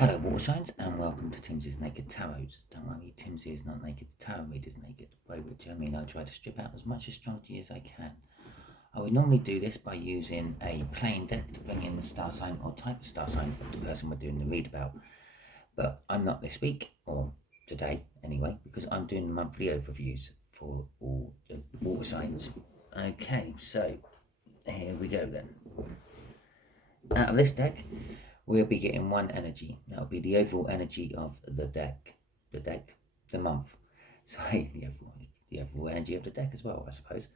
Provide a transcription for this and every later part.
Hello water signs and welcome to Timsy's Naked Tarot. Don't worry, Timsy is not naked, the tarot reader's naked, by which I mean I try to strip out as much astrology as I can. I would normally do this by using a plain deck to bring in the star sign or type of star sign of the person we're doing the read about. But I'm not this week, or today anyway, because I'm doing the monthly overviews for all the water signs. Okay, so here we go then. Out of this deck, we'll be getting one energy. That'll be the overall energy of the month. Sorry, the overall energy of the deck as well, I suppose.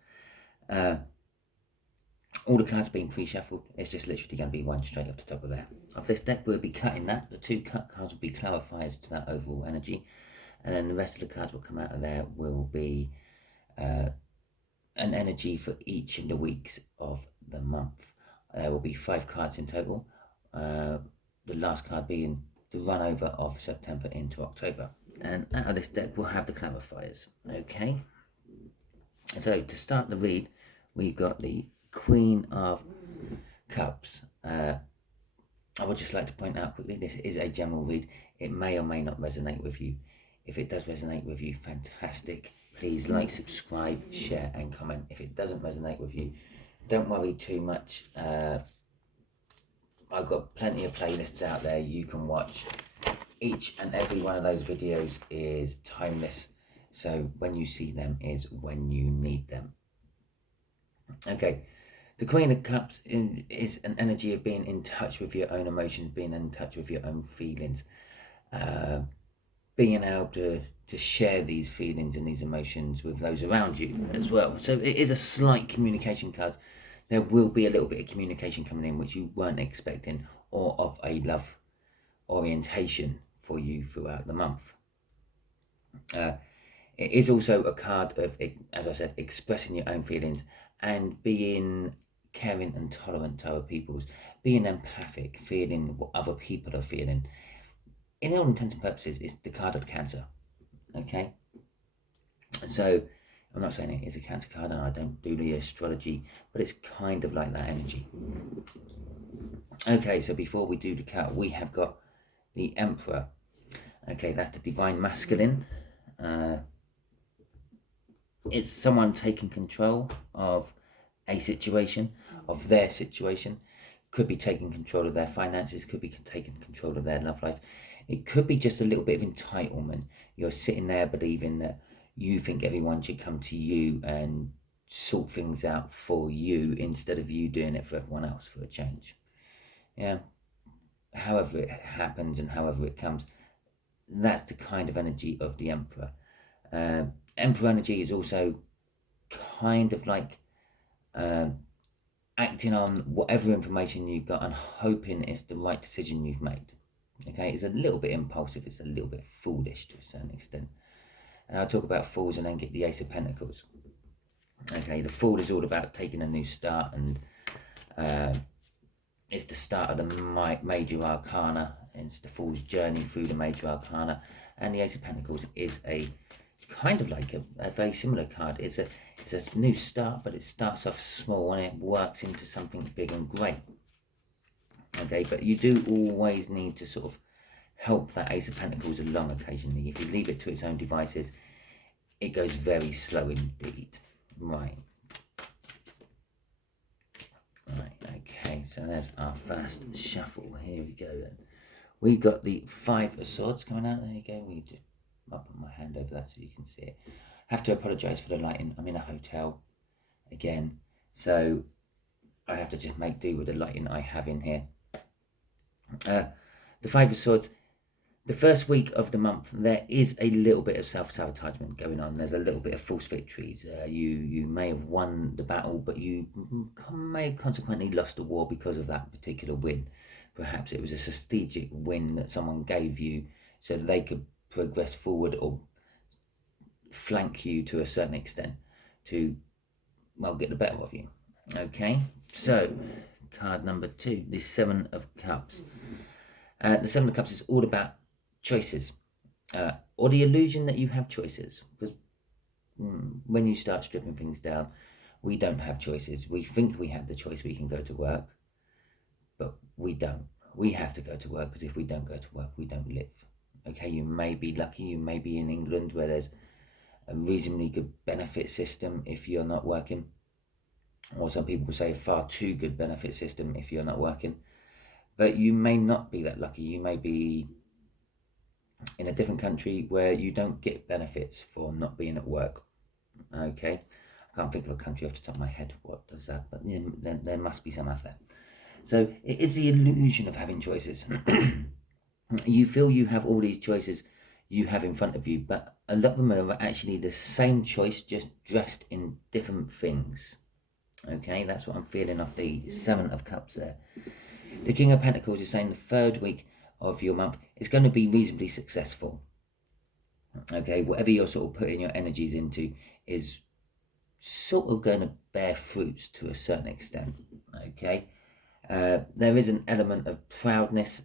All the cards being pre-shuffled. It's just literally going to be one straight off the top of there. Of this deck, we'll be cutting that. The two cut cards will be clarifiers to that overall energy. And then the rest of the cards will come out of there will be an energy for each of the weeks of the month. There will be 5 cards in total. The last card being the run over of September into October. And out of this deck, we'll have the clarifiers. Okay. So to start the read, we've got the Queen of Cups. I would just like to point out quickly, this is a general read. It may or may not resonate with you. If it does resonate with you, fantastic. Please like, subscribe, share and comment. If it doesn't resonate with you, don't worry too much. I've got plenty of playlists out there you can watch. Each and every one of those videos is timeless. So when you see them is when you need them. Okay, the Queen of Cups is an energy of being in touch with your own emotions, being in touch with your own feelings, being able to share these feelings and these emotions with those around you as well. So it is a slight communication card. There will be a little bit of communication coming in which you weren't expecting, or of a love orientation for you throughout the month. It is also a card of, as I said, expressing your own feelings and being caring and tolerant to other people's, being empathic, feeling what other people are feeling. In all intents and purposes, it's the card of Cancer. Okay, so I'm not saying it is a Cancer card and I don't do the astrology, but it's kind of like that energy. Okay, so before we do the cut, we have got the Emperor. Okay, that's the divine masculine. It's someone taking control of a situation, of their situation. Could be taking control of their finances, could be taking control of their love life. It could be just a little bit of entitlement. You're sitting there believing that you think everyone should come to you and sort things out for you instead of you doing it for everyone else for a change. Yeah. However it happens and however it comes, that's the kind of energy of the Emperor. Emperor energy is also kind of like acting on whatever information you've got and hoping it's the right decision you've made. Okay, it's a little bit impulsive, it's a little bit foolish to a certain extent. And I'll talk about Fools and then get the Ace of Pentacles. Okay, the Fool is all about taking a new start, and it's the start of the Major Arcana. It's the Fool's journey through the Major Arcana. And the Ace of Pentacles is a kind of like a very similar card. It's a new start, but it starts off small and it works into something big and great. Okay, but you do always need to sort of help that Ace of Pentacles along occasionally. If you leave it to its own devices, it goes very slow indeed. Right. Okay, so there's our first shuffle. Here we go then. We got the 5 of Swords coming out. There you go. We just, I'll put my hand over that so you can see it. Have to apologise for the lighting. I'm in a hotel again, so I have to just make do with the lighting I have in here. The 5 of Swords. The first week of the month, there is a little bit of self-sabotagement going on. There's a little bit of false victories. You may have won the battle, but you may have consequently lost the war because of that particular win. Perhaps it was a strategic win that someone gave you so they could progress forward or flank you to a certain extent to, well, get the better of you. Okay, so card number 2, the 7 of Cups. The 7 of Cups is all about choices, or the illusion that you have choices, because when you start stripping things down, we don't have choices. We think we have the choice, we can go to work, but we don't. We have to go to work, because if we don't go to work, we don't live. Okay, you may be lucky, you may be in England where there's a reasonably good benefit system if you're not working, or some people say a far too good benefit system if you're not working. But you may not be that lucky. You may be in a different country where you don't get benefits for not being at work. Okay, I can't think of a country off the top of my head what does that, but there must be some out there. So it is the illusion of having choices. You feel you have all these choices you have in front of you, but a lot of them are actually the same choice, just dressed in different things. Okay, that's what I'm feeling off the Seven of Cups there. The King of Pentacles is saying the third week of your month is going to be reasonably successful. Okay, whatever you're sort of putting your energies into is sort of going to bear fruits to a certain extent. Okay, there is an element of proudness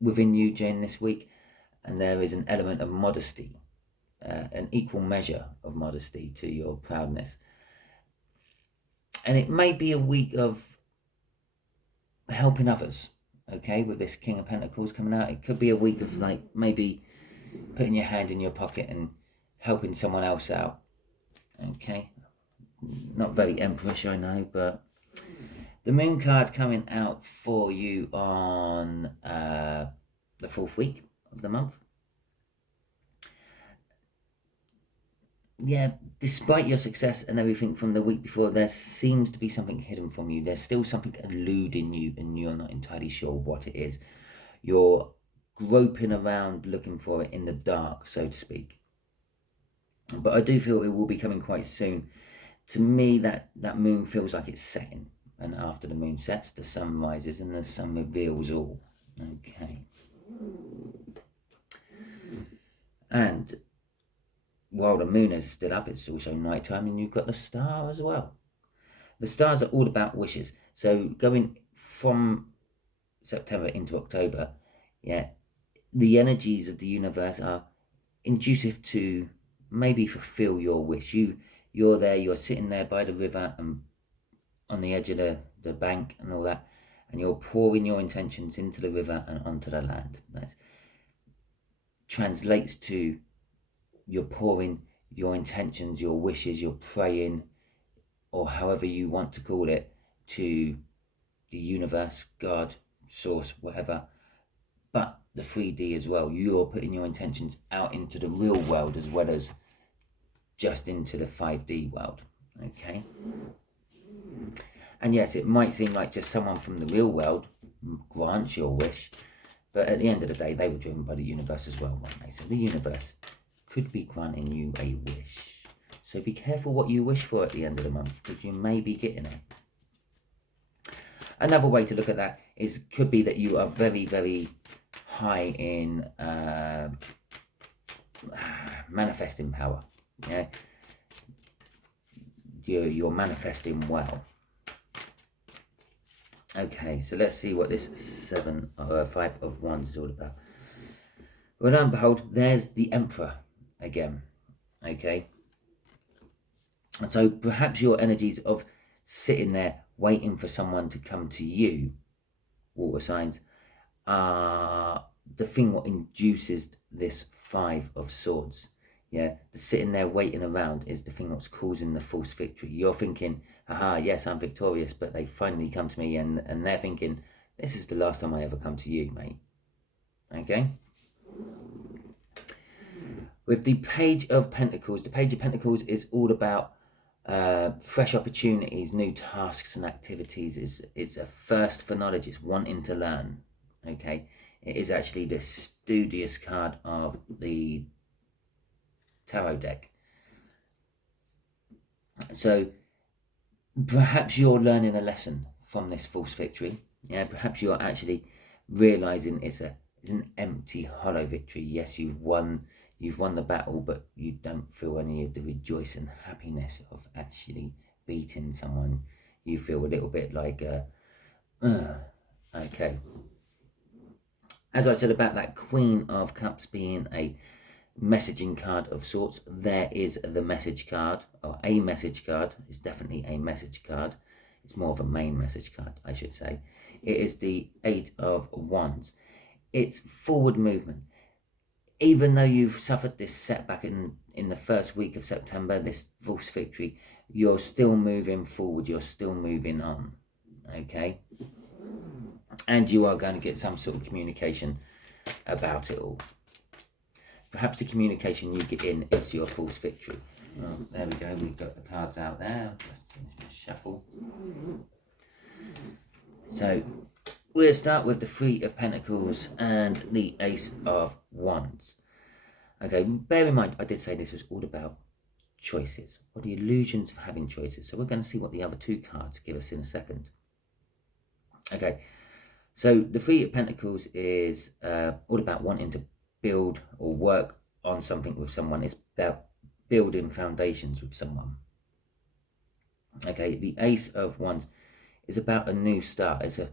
within you during this week, and there is an element of modesty, an equal measure of modesty to your proudness. And it may be a week of helping others, okay, with this King of Pentacles coming out. It could be a week of like maybe putting your hand in your pocket and helping someone else out. Okay, not very emperorish, I know, but the Moon card coming out for you on the fourth week of the month. Yeah, despite your success and everything from the week before, there seems to be something hidden from you. There's still something eluding you, and you're not entirely sure what it is. You're groping around looking for it in the dark, so to speak. But I do feel it will be coming quite soon. To me, that moon feels like it's setting. And after the moon sets, the sun rises and the sun reveals all. Okay. And while the moon is still up, it's also night time, and you've got the star as well. The stars are all about wishes. So going from September into October, yeah, the energies of the universe are inducive to maybe fulfill your wish. You're there, you're sitting there by the river and on the edge of the bank and all that, and you're pouring your intentions into the river and onto the land. That translates to you're pouring your intentions, your wishes, you're praying, or however you want to call it, to the universe, God, source, whatever, but the 3D as well. You're putting your intentions out into the real world as well as just into the 5D world. Okay. And yes, it might seem like just someone from the real world grants your wish, but at the end of the day, they were driven by the universe as well, weren't they? So the universe could be granting you a wish. So be careful what you wish for at the end of the month, because you may be getting it. Another way to look at that could be that you are very, very high in manifesting power. Yeah, you're manifesting well. Okay, so let's see what this 5 of Wands is all about. Well, lo and behold, there's the Emperor again. Okay, and so perhaps your energies of sitting there waiting for someone to come to you, water signs, are the thing what induces this 5 of Swords. Yeah, the sitting there waiting around is the thing that's causing the false victory. You're thinking, aha, yes, I'm victorious, but they finally come to me, and they're thinking, this is the last time I ever come to you, mate. Okay? With the Page of Pentacles, the Page of Pentacles is all about fresh opportunities, new tasks and activities. It's a thirst for knowledge. It's wanting to learn. Okay? It is actually the studious card of the tarot deck. So perhaps you're learning a lesson from this false victory. Yeah, perhaps you're actually realizing it's an empty, hollow victory. Yes, you've won the battle, but you don't feel any of the rejoice and happiness of actually beating someone. You feel a little bit like okay. As I said about that Queen of Cups being a messaging card of sorts, there is the message card, or a message card. It's definitely a message card. It's more of a main message card, I should say. it is the 8 of Wands. It's forward movement. Even though you've suffered this setback in the first week of September, this false victory, you're still moving forward, you're still moving on, okay? And you are going to get some sort of communication about it all. Perhaps the communication you get in is your false victory. Well, there we go, we've got the cards out there. Let's finish my shuffle. So we'll start with the 3 of Pentacles and the Ace of Wands. Okay, bear in mind, I did say this was all about choices, or the illusions of having choices. So we're going to see what the other 2 cards give us in a second. Okay, so the 3 of Pentacles is all about wanting to build or work on something with someone. It's about building foundations with someone. Okay, the Ace of Wands is about a new start. It's a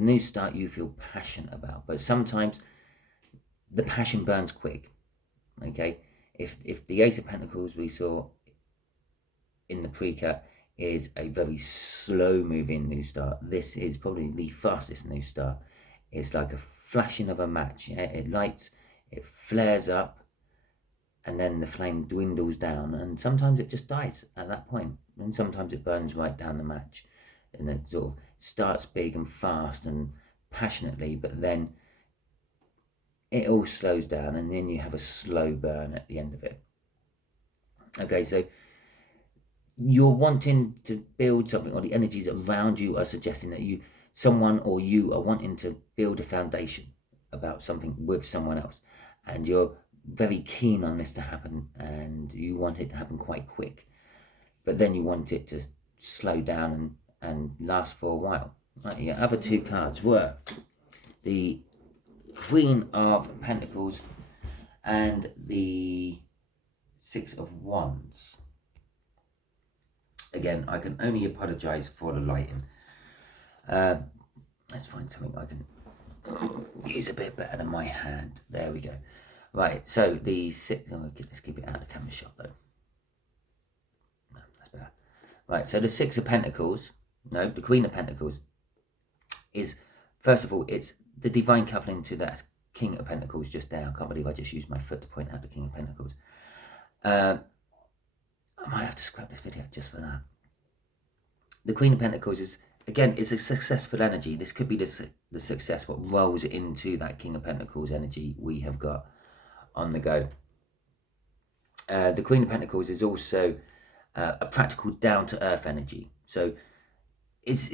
new start you feel passionate about, but sometimes the passion burns quick. Okay, if the Ace of Pentacles we saw in the pre-cut is a very slow moving new start, this is probably the fastest new start. It's like a flashing of a match. Yeah? It lights, it flares up, and then the flame dwindles down, and sometimes it just dies at that point, and sometimes it burns right down the match, and it sort of starts big and fast and passionately, but then it all slows down, and then you have a slow burn at the end of it. Okay, so you're wanting to build something, or the energies around you are suggesting that someone or you are wanting to build a foundation about something with someone else, and you're very keen on this to happen, and you want it to happen quite quick, but then you want it to slow down and last for a while. Right, your other 2 cards were the Queen of Pentacles and the 6 of Wands. Again, I can only apologize for the lighting. Let's find something I can use a bit better than my hand. There we go. Right, so the 6, let's keep it out of the camera shot though. No, that's better. Right, so the 6 of Pentacles, no, the Queen of Pentacles is, first of all, it's the divine coupling to that King of Pentacles just there. I can't believe I just used my foot to point out the King of Pentacles. I might have to scrap this video just for that. The Queen of Pentacles is, again, it's a successful energy. This could be the success, what rolls into that King of Pentacles energy we have got on the go. The Queen of Pentacles is also a practical, down-to-earth energy. So it's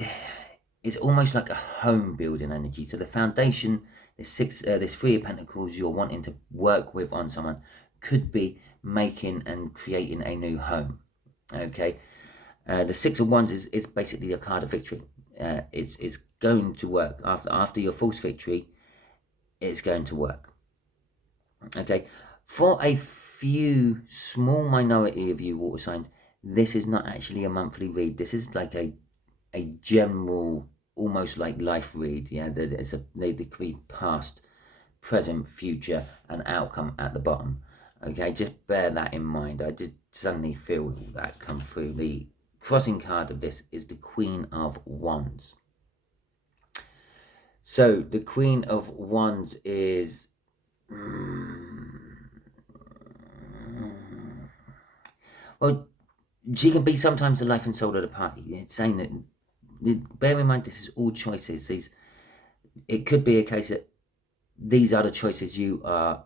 almost like a home building energy. So the foundation, this 3 of Pentacles you're wanting to work with on someone, could be making and creating a new home. Okay, the 6 of Wands is basically a card of victory. It's going to work after your false victory. It's going to work. Okay, for a few small minority of you water signs, this is not actually a monthly read. This is like a general, almost like life read. Yeah, they could be past, present, future, and outcome at the bottom. Okay, just bear that in mind. I did suddenly feel that come through. The crossing card of this is the Queen of Wands. So the Queen of Wands is well, she can be sometimes the life and soul of the party. It's saying that, bear in mind, this is all choices. It could be a case that these are the choices you are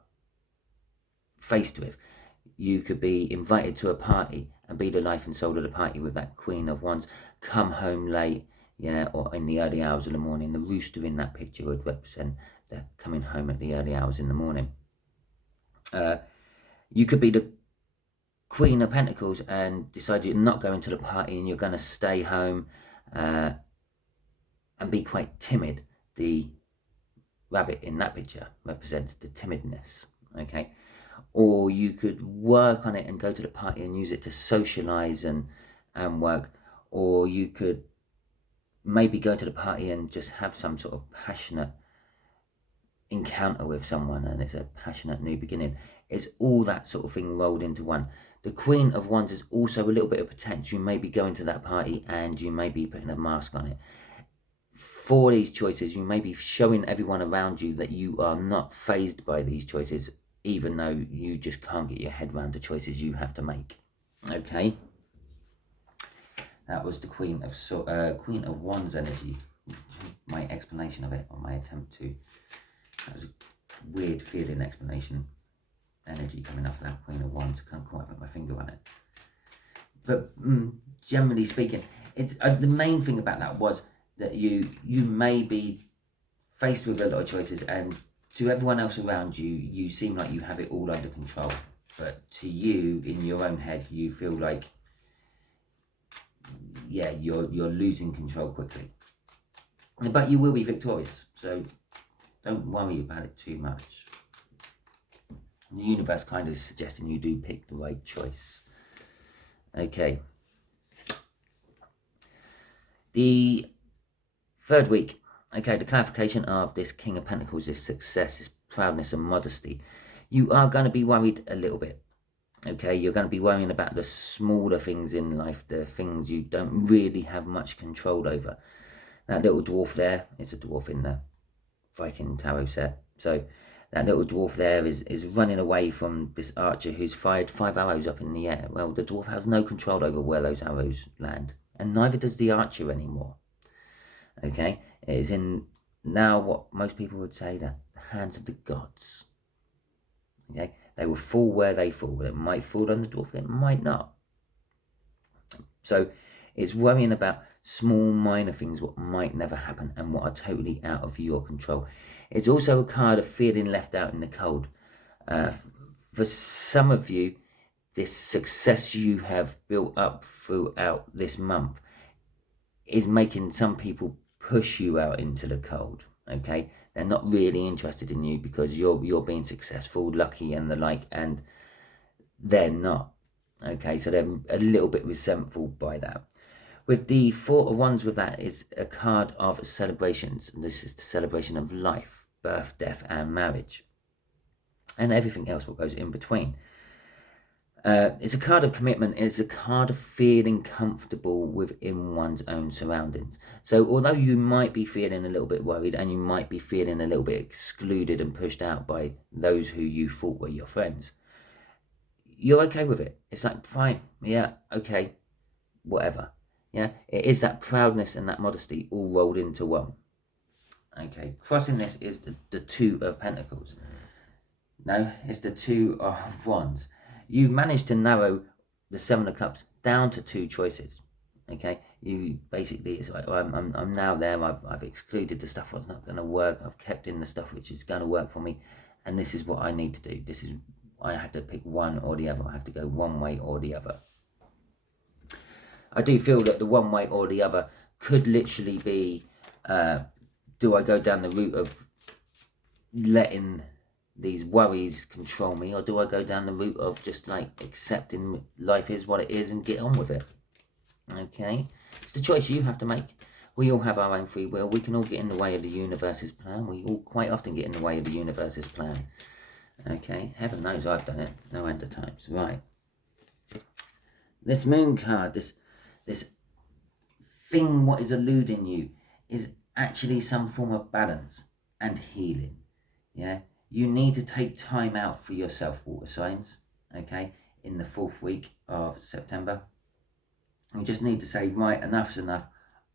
faced with. You could be invited to a party and be the life and soul of the party with that Queen of Wands, come home late, yeah, or in the early hours of the morning. The rooster in that picture would represent the coming home at the early hours in the morning. You could be the Queen of Pentacles and decide you're not going to the party and you're going to stay home and be quite timid. The rabbit in that picture represents the timidness, okay? Or you could work on it and go to the party and use it to socialize and work. Or you could maybe go to the party and just have some sort of passionate encounter with someone, and it's a passionate new beginning. It's all that sort of thing rolled into one. The Queen of Wands is also a little bit of potential. You may be going to that party and you may be putting a mask on it. for these choices. You may be showing everyone around you that you are not fazed by these choices, even though you just can't get your head around the choices you have to make. Okay, that was the Queen of Wands energy. My explanation of it, or my attempt to. That was a weird feeling explanation. Energy coming off that Queen of Wands. Can't quite put my finger on it. But generally speaking, it's the main thing about that was that you may be faced with a lot of choices, and to everyone else around you, you seem like you have it all under control. But to you, in your own head, you feel like, yeah, you're losing control quickly. But you will be victorious, so don't worry about it too much. The universe kind of is suggesting you do pick the right choice. Okay. The third week. Okay, the clarification of this King of Pentacles, this success, this proudness and modesty. You are going to be worried a little bit. Okay, you're going to be worrying about the smaller things in life, the things you don't really have much control over. That little dwarf there, it's a dwarf in the Viking tarot set. So that little dwarf there is running away from this archer who's fired 5 arrows up in the air. Well, the dwarf has no control over where those arrows land, and neither does the archer anymore. Okay, it is in now what most people would say the hands of the gods. Okay, they will fall where they fall. It might fall on the dwarf, it might not. So it's worrying about small minor things what might never happen and what are totally out of your control. It's also a card of feeling left out in the cold. For some of you, this success you have built up throughout this month is making some people push you out into the cold. Okay, they're not really interested in you because you're being successful, lucky and the like, and they're not. Okay, so they're a little bit resentful by that. With the Four of Wands, with that is a card of celebrations. This is the celebration of life, birth, death and marriage, and everything else what goes in between. It's a card of commitment. It's a card of feeling comfortable within one's own surroundings. So although you might be feeling a little bit worried and you might be feeling a little bit excluded and pushed out by those who you thought were your friends, you're okay with it. It's like, fine, yeah, okay, whatever. Yeah, it is that proudness and that modesty all rolled into one. Okay, crossing this is the Two of Pentacles. No, it's the Two of Wands. You've managed to narrow the Seven of Cups down to 2 choices. Okay, you basically, it's like, I'm now there. I've excluded the stuff that's not going to work. I've kept in the stuff which is going to work for me, and this is what I need to do. I have to pick one or the other. I have to go one way or the other. I do feel that the one way or the other could literally be, do I go down the route of letting these worries control me, or do I go down the route of just like accepting life is what it is and get on with it? Okay, it's the choice you have to make. We all have our own free will. We can all get in the way of the universe's plan. We all quite often get in the way of the universe's plan. Okay, heaven knows I've done it no end of times. Right, this moon card, this thing what is eluding you is actually some form of balance and healing. Yeah, you need to take time out for yourself, water signs, okay, in the 4th week of September. You just need to say, right, enough's enough,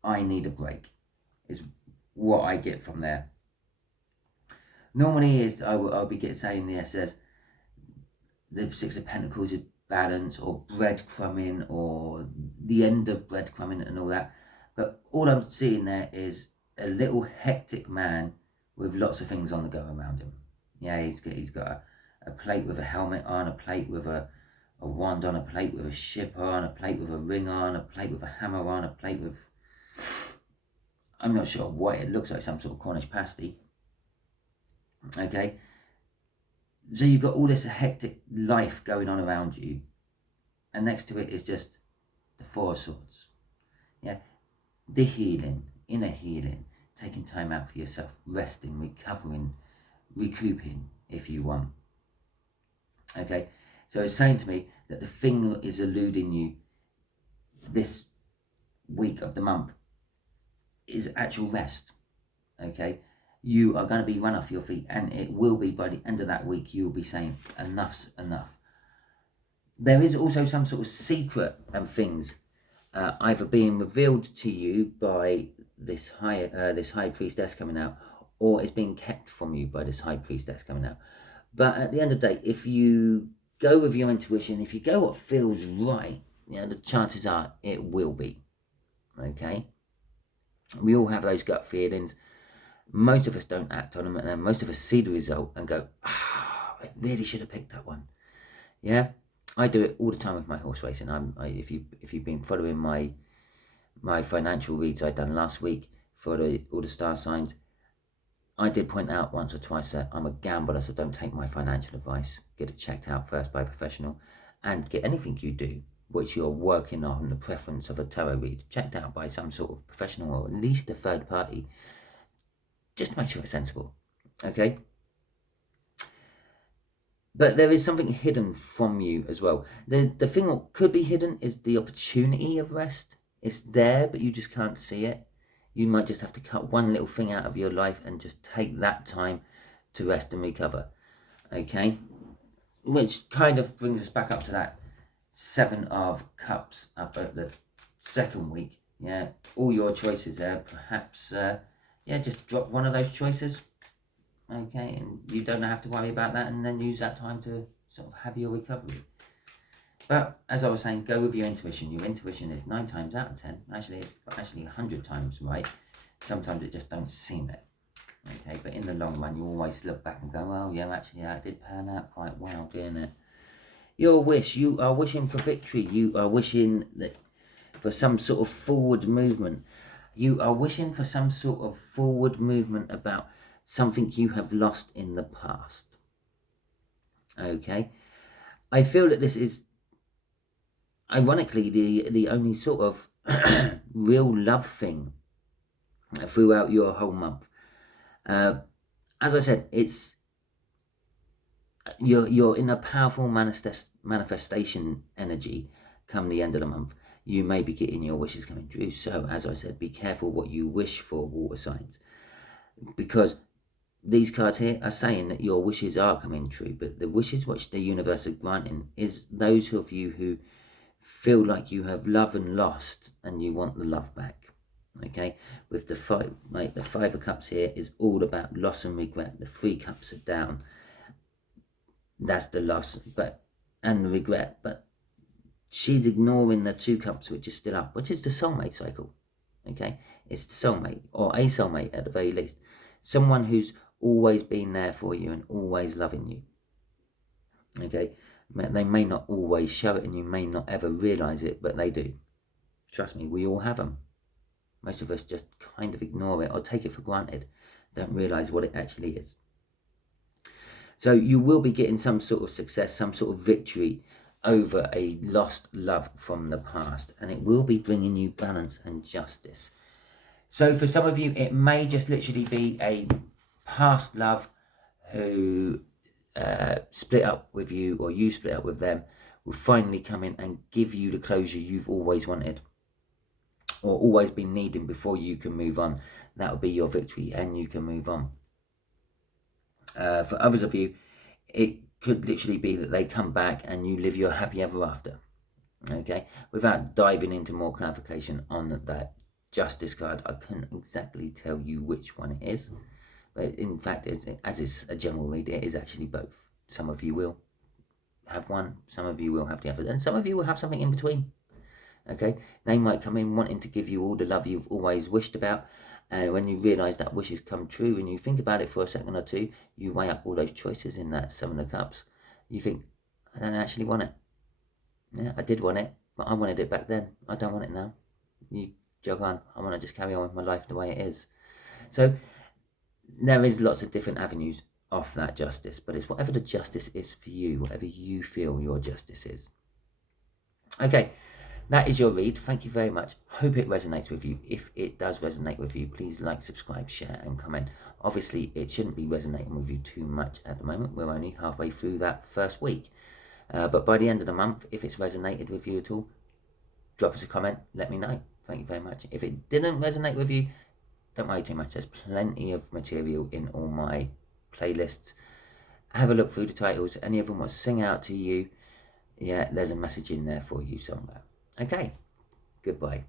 I need a break, is what I get from there. Normally, I'll be saying this as the 6 of Pentacles is balance or breadcrumbing or the end of breadcrumbing and all that. But all I'm seeing there is a little hectic man with lots of things on the go around him. Yeah, he's got a plate with a helmet on, a plate with a wand on, a plate with a ship on, a plate with a ring on, a plate with a hammer on, a plate with, I'm not sure what, it looks like some sort of Cornish pasty. Okay, so you've got all this hectic life going on around you, and next to it is just the 4 of Swords. Yeah, the healing, inner healing, taking time out for yourself, resting, recovering, recouping if you want. Okay, so it's saying to me that the thing that is eluding you this week of the month is actual rest. okay, you are going to be run off your feet, and it will be by the end of that week, you will be saying, enough's enough. There is also some sort of secret and things either being revealed to you by this high priestess coming out, or it's being kept from you by this high priestess coming out. But at the end of the day, if you go with your intuition, if you go what feels right, the chances are it will be. Okay? We all have those gut feelings. Most of us don't act on them, and then most of us see the result and go, I really should have picked that one. Yeah? I do it all the time with my horse racing. If you've been following my financial reads I done last week for all the star signs, I did point out once or twice that I'm a gambler, so don't take my financial advice. Get it checked out first by a professional, and get anything you do, which you're working on the preference of a tarot read, checked out by some sort of professional or at least a third party, just to make sure it's sensible. Okay? But there is something hidden from you as well. The thing that could be hidden is the opportunity of rest. It's there, but you just can't see it. You might just have to cut one little thing out of your life and just take that time to rest and recover. Okay? Which kind of brings us back up to that 7 of Cups up at the second week. Yeah, all your choices there. Perhaps, just drop one of those choices. Okay, and you don't have to worry about that, and then use that time to sort of have your recovery. But as I was saying, go with your intuition. Your intuition is 9 times out of 10. Actually, it's 100 times right. Sometimes it just don't seem it. Okay, but in the long run, you always look back and go, well, yeah, actually, that did pan out quite well, didn't it? Your wish, you are wishing for victory. You are wishing for some sort of forward movement. You are wishing for some sort of forward movement about something you have lost in the past. Okay, I feel that this is, ironically, the only sort of real love thing throughout your whole month. As I said, it's you're in a powerful manifestation energy come the end of the month. You may be getting your wishes coming true. So, as I said, be careful what you wish for, water signs, because these cards here are saying that your wishes are coming true, but the wishes which the universe is granting is those of you who feel like you have love and lost and you want the love back. Okay, with the 5 of Cups here is all about loss and regret. The 3 cups are down. That's the loss, and the regret. But she's ignoring the 2 cups, which is still up, which is the soulmate cycle. Okay, it's the soulmate, or a soulmate at the very least. Someone who's always been there for you and always loving you. Okay, they may not always show it, and you may not ever realize it, but they do. Trust me, we all have them. Most of us just kind of ignore it or take it for granted, don't realize what it actually is. So you will be getting some sort of success, some sort of victory over a lost love from the past, and it will be bringing you balance and justice. So for some of you, it may just literally be a past love who split up with you, or you split up with them, will finally come in and give you the closure you've always wanted, or always been needing before you can move on. That will be your victory, and you can move on. For others of you, it could literally be that they come back and you live your happy ever after. Okay, without diving into more clarification on that Justice card, I couldn't exactly tell you which one it is, but in fact, as is a general read, it is actually both. Some of you will have one, some of you will have the other, and some of you will have something in between. Okay, they might come in wanting to give you all the love you've always wished about, and when you realise that wish has come true and you think about it for a second or two, you weigh up all those choices in that 7 of Cups. You think, I don't actually want it. Yeah, I did want it, but I wanted it back then. I don't want it now. You jog on. I want to just carry on with my life the way it is. So there is lots of different avenues of that justice, but it's whatever the justice is for you, whatever you feel your justice is. Okay, that is your read. Thank you very much. Hope it resonates with you. If it does resonate with you, please like, subscribe, share and comment. Obviously, it shouldn't be resonating with you too much at the moment. We're only halfway through that first week. But by the end of the month, if it's resonated with you at all, drop us a comment, let me know. Thank you very much. If it didn't resonate with you, don't worry too much. There's plenty of material in all my playlists. Have a look through the titles. Any of them will sing out to you. Yeah, there's a message in there for you somewhere. Okay, goodbye.